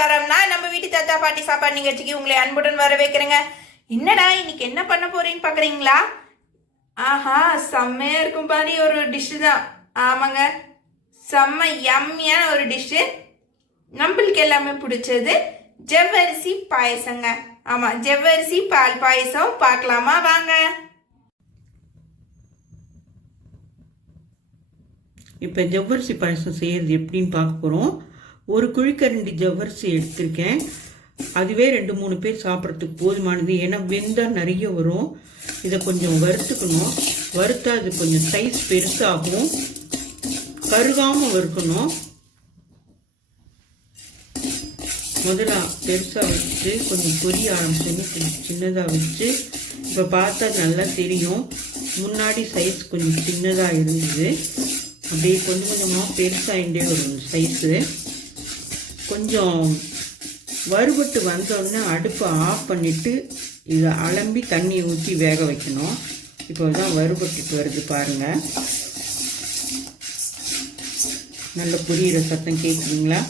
நமஸ்காரம். நான் நம்ம வீட்டு தாத்தா பாட்டி சாப்பாடு நிகழ்ச்சிக்கு உங்களை அன்புடன் வரவேற்கிறேங்க. என்னடா இன்னைக்கு என்ன பண்ண போறேன்னு பாக்குறீங்களா? ஆஹா, செம்மையா இருக்கும் பாரு ஒரு டிஷ்ஷு தான். ஆமாங்க, செம்ம யம்மியான ஒரு டிஷ்ஷு. நம்மளுக்கு எல்லாமே பிடிச்சது ஜவ்வரிசி பாயசங்க. ஆமா, ஜவ்வரிசி பால் பாயசம் பார்க்கலாமா? வாங்க. இப்போ ஜவ்வரிசி பாயசம் செய்கிறது எப்படின்னு பார்க்க போகிறோம். ஒரு குழிக்கரண்டி ஜவ்வரிசி எடுத்திருக்கேன். அதுவே 2-3 பேர் சாப்பிட்றதுக்கு போதுமானது. ஏன்னா வெந்தால் நிறைய வரும். இதை கொஞ்சம் வறுத்துக்கணும். வறுத்தா அது கொஞ்சம் சைஸ் பெருசாகும். கருகாமல் வறுக்கணும். முதல்ல பெருசாக வச்சு கொஞ்சம் பொரிய ஆரம்பிச்சோன்னு கொஞ்சம் சின்னதாக வச்சு, இப்போ பார்த்தா நல்லா தெரியும். முன்னாடி சைஸ் கொஞ்சம் சின்னதாக இருந்தது. அப்படியே கொஞ்சம் கொஞ்சமாக பெருசாகிட்டே வரும் சைஸு. கொஞ்சம் வறுபட்டு வந்தோடனே அடுப்பை ஆஃப் பண்ணிவிட்டு இதை அலம்பி தண்ணியை ஊற்றி வேக வைக்கணும். இப்போ தான் வறுபட்டுட்டு வருது பாருங்கள். நல்ல புரிகிற சத்தம் கேட்குறீங்களா?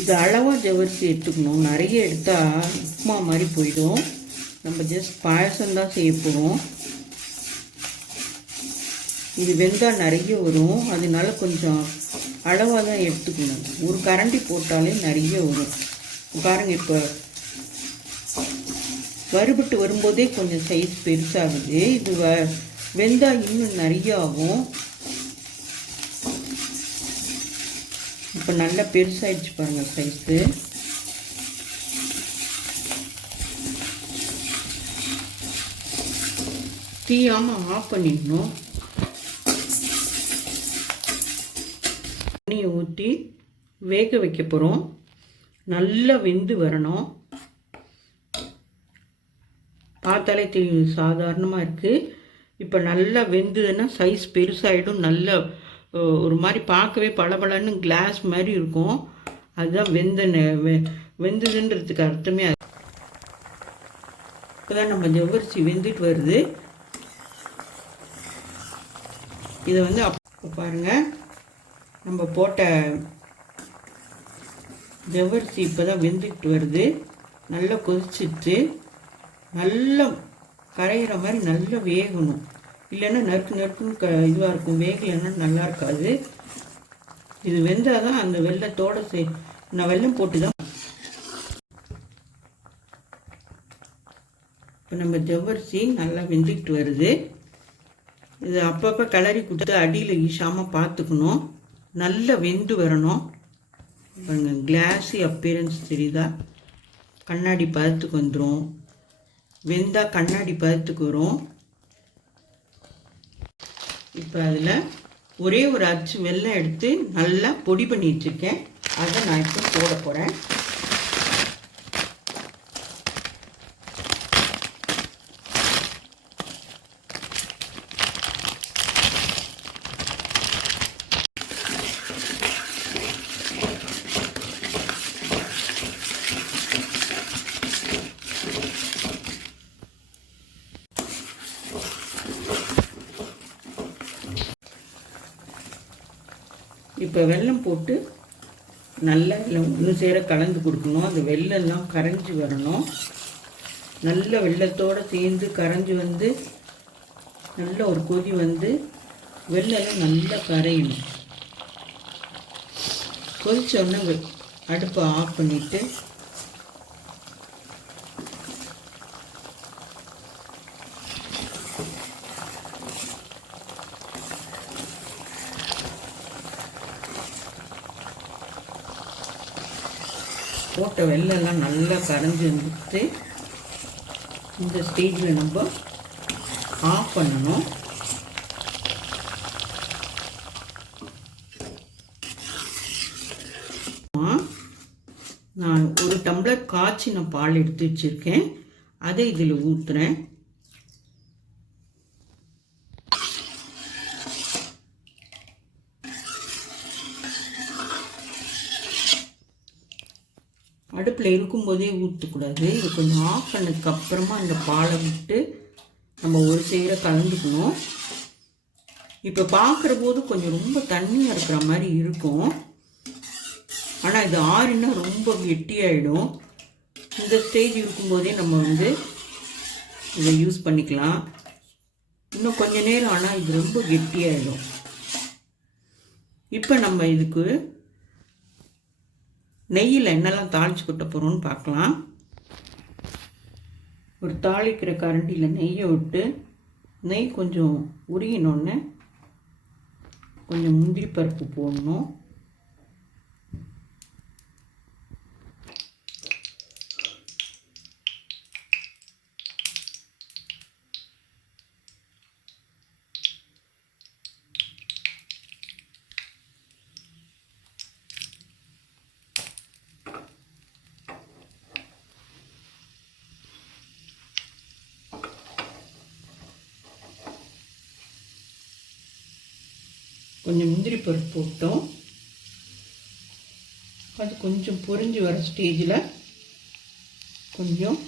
இது அளவாக ஜவ்வரிசி எடுத்துக்கணும். நிறைய எடுத்தால் உப்புமா மாதிரி போயிடும். நம்ம ஜஸ்ட் பாயசம்தான் செய்ய போகிறோம். இது வெந்தால் நிறைய வரும். அதனால கொஞ்சம் அளவாக தான் எடுத்துக்கணும். ஒரு கரண்டி போட்டாலே நிறைய வரும் பாருங்கள். இப்போ வறுபட்டு வரும்போதே கொஞ்சம் சைஸ் பெருசாகுது. இது வெந்தால் இன்னும் நிறைய ஆகும். இப்போ நல்லா பெருசாகிடுச்சு பாருங்கள் சைஸு. தீயாமல் ஆஃப் பண்ணிடணும். தண்ணியை ஊற்றி வேக வைக்க போகிறோம். நல்லா வெந்து வரணும். பார்த்தாலே தெரியும், சாதாரணமாக இருக்குது. இப்போ நல்லா வெந்ததுன்னா சைஸ் பெருசாகிடும். நல்லா ஒரு மாதிரி பார்க்கவே பளபளன்னு கிளாஸ் மாதிரி இருக்கும். அதுதான் வெந்ததுன்றதுக்கு அர்த்தமே. இப்போ தான் நம்ம ஜவ்வரிசி வெந்துட்டு வருது. இதை அப்போ பாருங்கள், நம்ம போட்ட ஜவ்வரிசி இப்போ தான் வெந்துட்டு வருது. நல்லா கொதிச்சிட்டு நல்லா கரையிற மாதிரி நல்லா வேகணும். இல்லைன்னா நறுக்குன்னு இதுவாக இருக்கும். வேகலைன்னா நல்லா இருக்காது. இது வெந்தால் தான் அந்த வெள்ளத்தோடு நான் வெல்லம் போட்டு தான். இப்போ நம்ம ஜவ்வரிசி நல்லா வெந்துக்கிட்டு வருது. இது அப்பப்போ கிளறி கொடுத்து அடியில் ஈசாமல் பார்த்துக்கணும். நல்லா வெந்து வரணும். பாருங்கள், கிளாஸி அப்பியரன்ஸ் தெரியுதா? கண்ணாடி பதத்துக்கு வந்துடும். வெந்தால் கண்ணாடி பதத்துக்கு வரும். இப்போ அதில் ஒரே ஒரு அச்சு வெல்லம் எடுத்து நல்லா பொடி பண்ணி வச்சுருக்கேன். அதை நான் இப்போ போட போகிறேன். இப்போ வெல்லம் போட்டு நல்லா எல்லாம் ஒன்று சேர கலந்து கொடுக்கணும். அந்த வெல்லம்லாம் கரைஞ்சி வரணும். நல்ல வெல்லத்தோடு சேர்ந்து கரைஞ்சி வந்து நல்ல ஒரு கொதி வந்து வெல்லம்லாம் நல்லா கரையணும். கொதிச்சோடனே அடுப்பை ஆஃப் பண்ணிவிட்டு போட்ட வெள்ளெல்லாம் நல்லா கரைஞ்சி வந்துட்டு இந்த ஸ்டேஜில் நம்ம ஆஃப் பண்ணணும். நான் ஒரு டம்ளர் காய்ச்சின பால் எடுத்து வச்சுருக்கேன். அதை இதில் ஊற்றுறேன். அடுப்பில் இருக்கும்போதே ஊற்றக்கூடாது. இது கொஞ்சம் ஆஃப் பண்ணதுக்கப்புறமா அந்த பாலை விட்டு நம்ம ஒரு சேர கலந்துக்கணும். இப்போ பார்க்குற போது கொஞ்சம் ரொம்ப தண்ணியாக இருக்கிற மாதிரி இருக்கும். ஆனால் இது ஆறினா ரொம்ப கெட்டியாயிடும். இந்த ஸ்டேஜ் இருக்கும்போதே நம்ம இதை யூஸ் பண்ணிக்கலாம். இன்னும் கொஞ்ச நேரம் ஆனால் இது ரொம்ப கெட்டியாயிடும். இப்போ நம்ம இதுக்கு நெய்யில் என்னெல்லாம் தாளிச்சு கொட்ட போகிறோம்னு பார்க்கலாம். ஒரு தாளிக்கிற கரண்டியில் நெய்யை விட்டு நெய் கொஞ்சம் உருகினோடனே கொஞ்சம் முந்திரி பருப்பு போடணும். கொஞ்சம் முந்திரி பருப்பு போட்டோம். அது கொஞ்சம் பொரிஞ்சு வர ஸ்டேஜில் கொஞ்சம்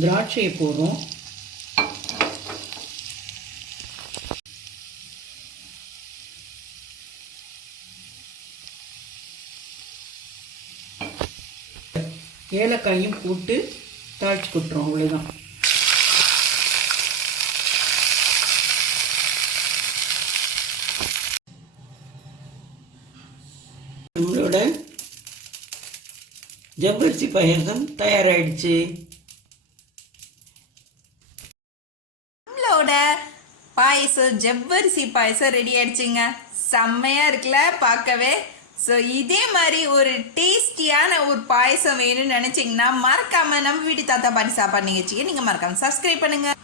திராட்சையை போடுறோம். ஏலக்காயும் போட்டு தாளிச்சு கொட்டுறோம். அவ்வளோதான். நம்மளோட ஜவ்வரிசி பாயசம் தயாராகிடுச்சு. நம்மளோட பாயசம் ஜவ்வரிசி பாயசம் ரெடி ஆயிடுச்சுங்க. செம்மையாக இருக்குல்ல பார்க்கவே. ஸோ இதே மாதிரி ஒரு டேஸ்டியான ஒரு பாயசம் வேணும்னு நினச்சிங்கன்னா மறக்காமல் நம்ம வீட்டு தாத்தா பாட்டி சாப்பாடு நிகழ்ச்சிக்கு நீங்கள் மறக்காமல் சப்ஸ்கிரைப் பண்ணுங்கள்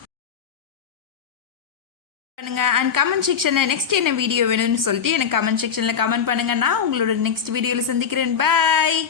அண்ட் கமெண்ட் செக்ஷனில் நெக்ஸ்ட் என்ன வீடியோ வேணும்னு சொல்லிட்டு எனக்கு கமெண்ட் செக்ஷனில் கமெண்ட் பண்ணுங்கள். நான் உங்களோட நெக்ஸ்ட் வீடியோவில் சந்திக்கிறேன். பாய்.